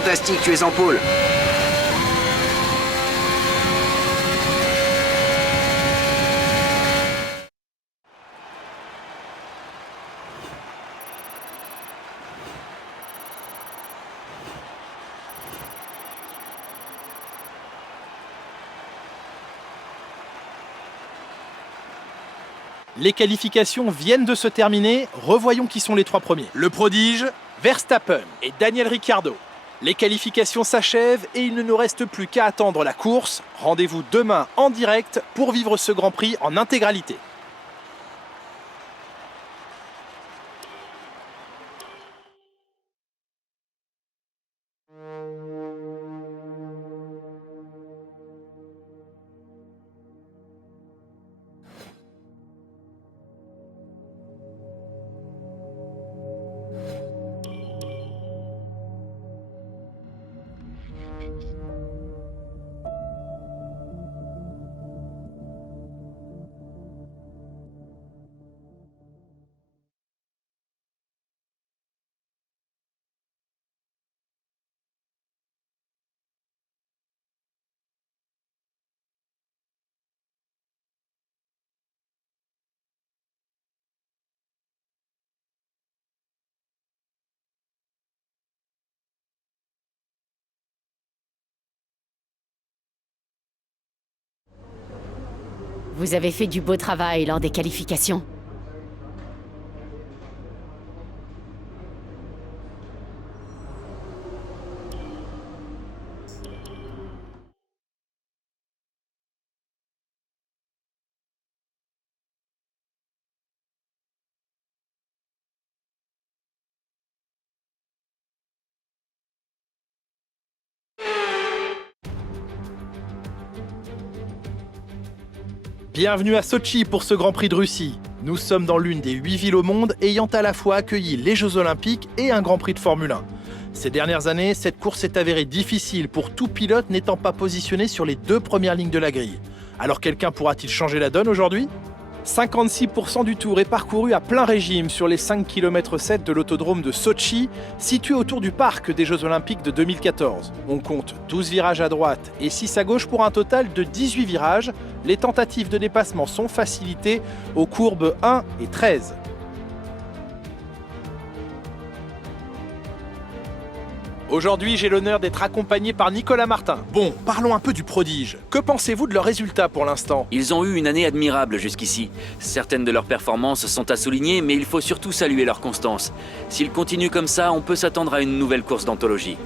Fantastique, tu es en pôle. Les qualifications viennent de se terminer, revoyons qui sont les trois premiers. Le prodige, Verstappen et Daniel Ricciardo. Les qualifications s'achèvent et il ne nous reste plus qu'à attendre la course. Rendez-vous demain en direct pour vivre ce Grand Prix en intégralité. Vous avez fait du beau travail lors des qualifications. Bienvenue à Sotchi pour ce Grand Prix de Russie. Nous sommes dans l'une des 8 villes au monde ayant à la fois accueilli les Jeux Olympiques et un Grand Prix de Formule 1. Ces dernières années, cette course s'est avérée difficile pour tout pilote n'étant pas positionné sur les 2 premières lignes de la grille. Alors quelqu'un pourra-t-il changer la donne aujourd'hui ? 56% du tour est parcouru à plein régime sur les 5,7 km de l'autodrome de Sotchi, situé autour du parc des Jeux Olympiques de 2014. On compte 12 virages à droite et 6 à gauche pour un total de 18 virages. Les tentatives de dépassement sont facilitées aux courbes 1 et 13. Aujourd'hui, j'ai l'honneur d'être accompagné par Nicolas Martin. Bon, parlons un peu du prodige. Que pensez-vous de leurs résultats pour l'instant ? Ils ont eu une année admirable jusqu'ici. Certaines de leurs performances sont à souligner, mais il faut surtout saluer leur constance. S'ils continuent comme ça, on peut s'attendre à une nouvelle course d'anthologie.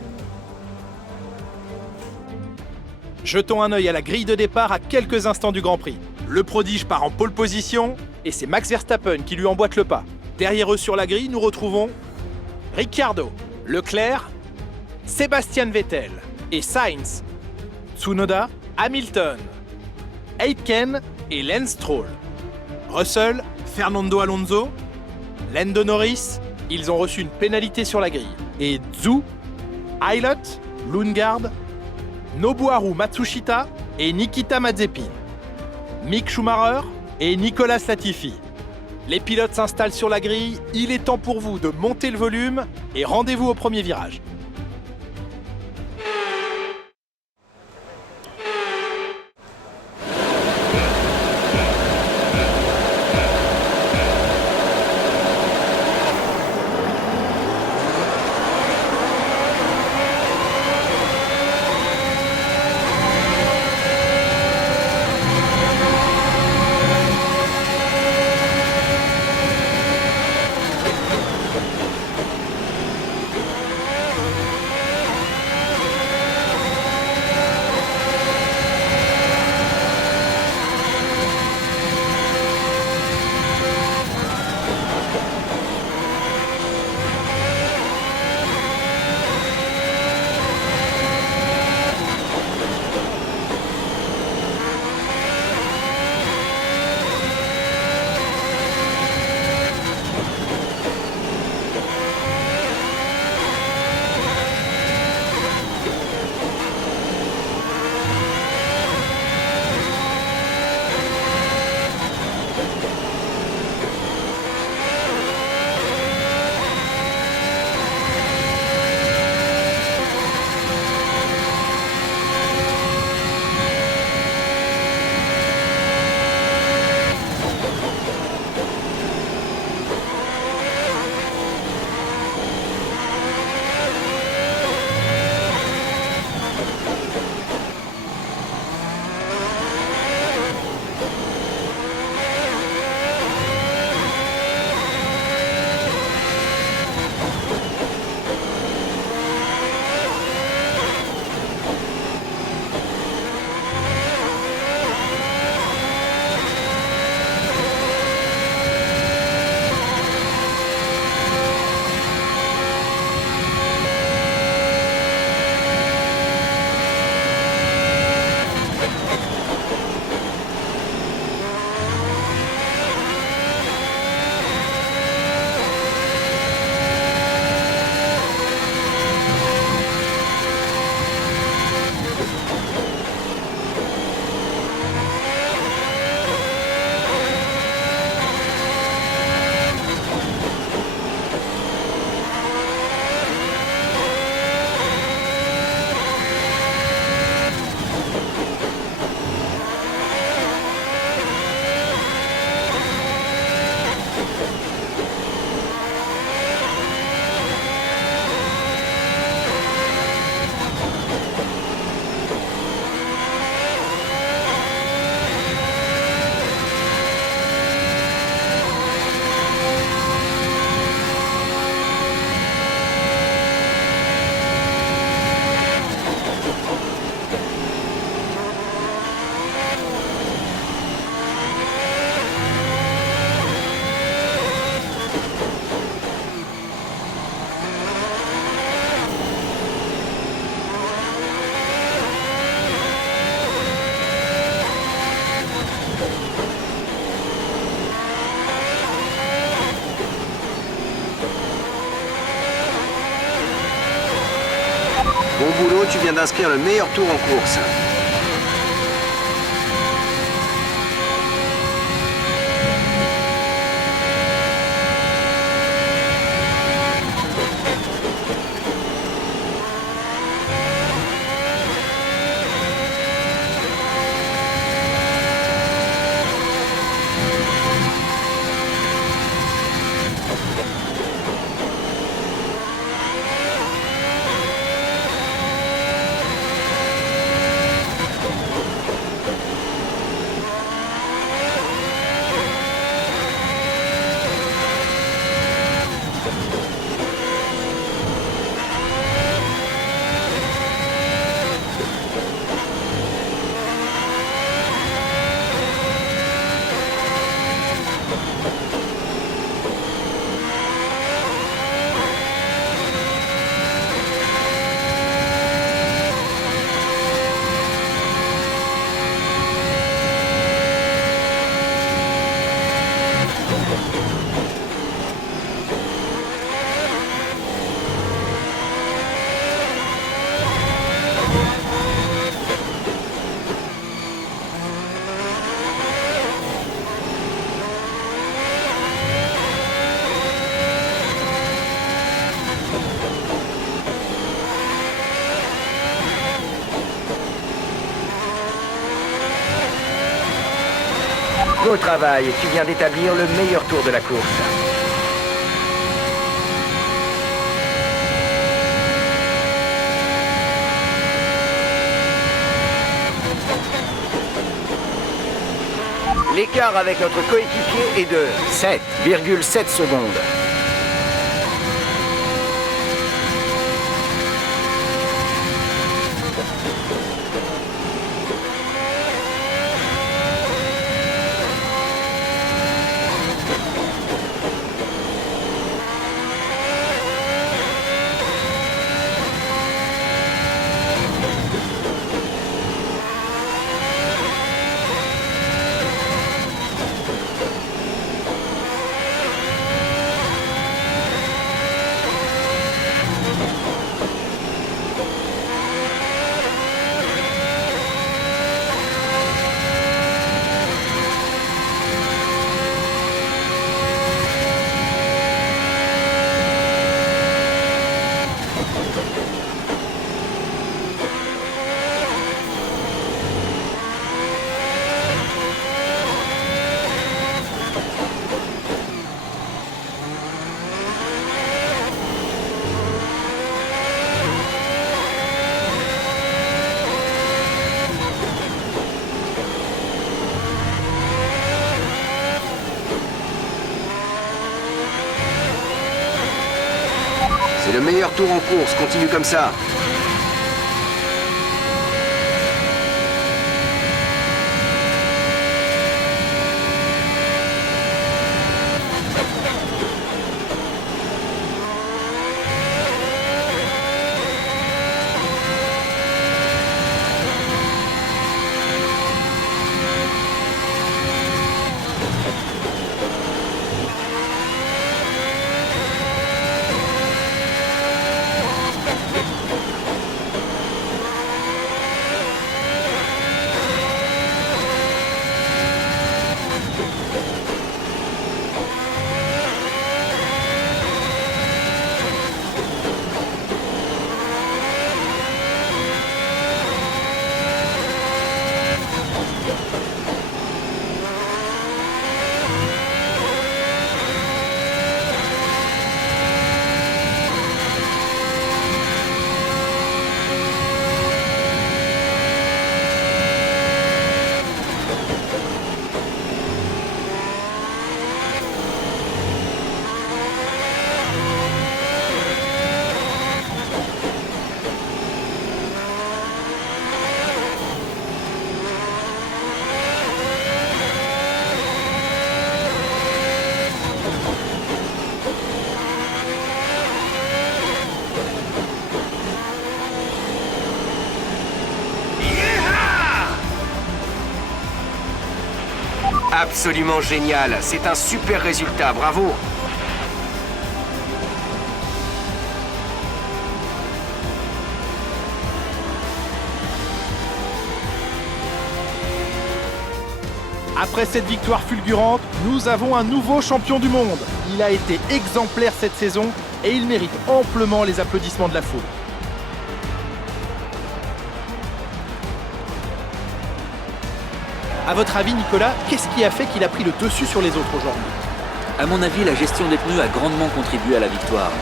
Jetons un œil à la grille de départ à quelques instants du Grand Prix. Le prodige part en pole position et c'est Max Verstappen qui lui emboîte le pas. Derrière eux sur la grille, nous retrouvons Ricciardo, Leclerc, Sébastien Vettel et Sainz, Tsunoda, Hamilton, Aitken et Lance Stroll. Russell, Fernando Alonso, Lando Norris, ils ont reçu une pénalité sur la grille. Et Zhou, Aylot, Lundgaard, Nobuharu Matsushita et Nikita Mazepin. Mick Schumacher et Nicolas Latifi. Les pilotes s'installent sur la grille, il est temps pour vous de monter le volume et rendez-vous au premier virage. Bon boulot, tu viens d'inscrire le meilleur tour en course. Beau travail, tu viens d'établir le meilleur tour de la course. L'écart avec notre coéquipier est de 7,7 secondes. C'est le meilleur tour en course, continue comme ça. Absolument génial, c'est un super résultat, bravo! Après cette victoire fulgurante, nous avons un nouveau champion du monde. Il a été exemplaire cette saison et il mérite amplement les applaudissements de la foule. À votre avis, Nicolas, qu'est-ce qui a fait qu'il a pris le dessus sur les autres aujourd'hui? À mon avis, la gestion des pneus a grandement contribué à la victoire.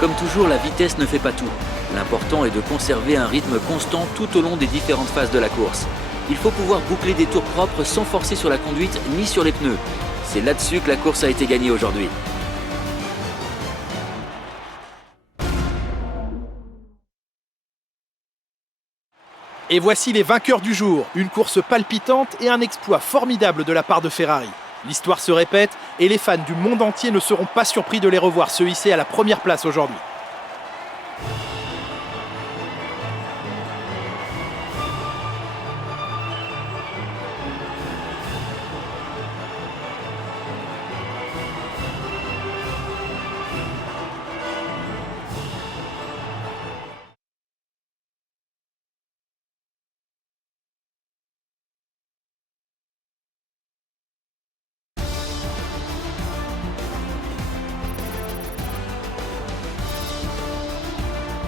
Comme toujours, la vitesse ne fait pas tout. L'important est de conserver un rythme constant tout au long des différentes phases de la course. Il faut pouvoir boucler des tours propres sans forcer sur la conduite ni sur les pneus. C'est là-dessus que la course a été gagnée aujourd'hui. Et voici les vainqueurs du jour. Une course palpitante et un exploit formidable de la part de Ferrari. L'histoire se répète et les fans du monde entier ne seront pas surpris de les revoir se hisser à la première place aujourd'hui.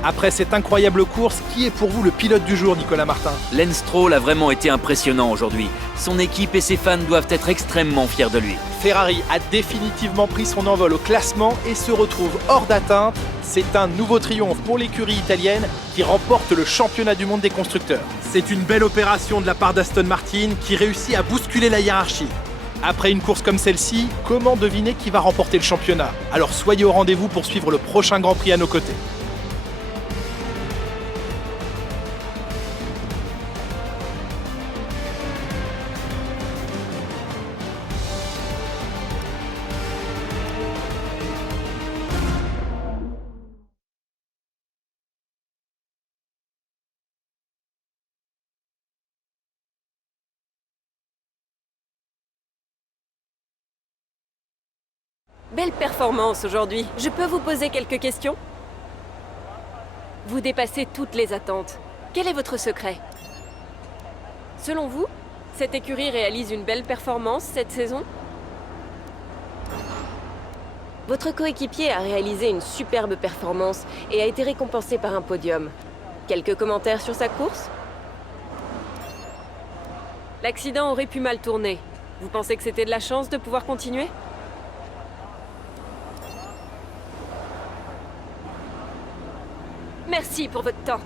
Après cette incroyable course, qui est pour vous le pilote du jour, Nicolas Martin? Lance Stroll a vraiment été impressionnant aujourd'hui. Son équipe et ses fans doivent être extrêmement fiers de lui. Ferrari a définitivement pris son envol au classement et se retrouve hors d'atteinte. C'est un nouveau triomphe pour l'écurie italienne qui remporte le championnat du monde des constructeurs. C'est une belle opération de la part d'Aston Martin qui réussit à bousculer la hiérarchie. Après une course comme celle-ci, comment deviner qui va remporter le championnat? Alors soyez au rendez-vous pour suivre le prochain Grand Prix à nos côtés. Belle performance aujourd'hui. Je peux vous poser quelques questions? Vous dépassez toutes les attentes. Quel est votre secret? Selon vous, cette écurie réalise une belle performance cette saison? Votre coéquipier a réalisé une superbe performance et a été récompensé par un podium. Quelques commentaires sur sa course? L'accident aurait pu mal tourner. Vous pensez que c'était de la chance de pouvoir continuer? Merci pour votre temps.